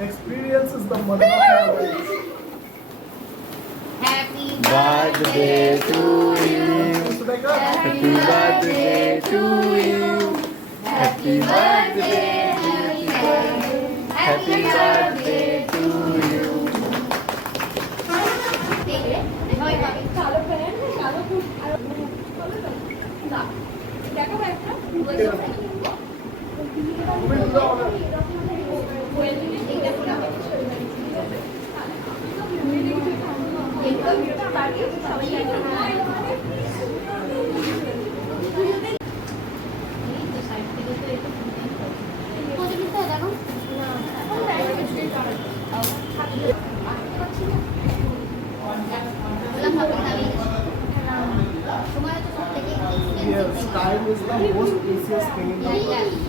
Experience is the mother of knowledge. Happy Birthday to you. Sudhakar? Happy birthday to you. Happy birthday, happy birthday to you. কালো pant কালো কুট আর না দেখো একটা Yes, time is the most precious thing in the world.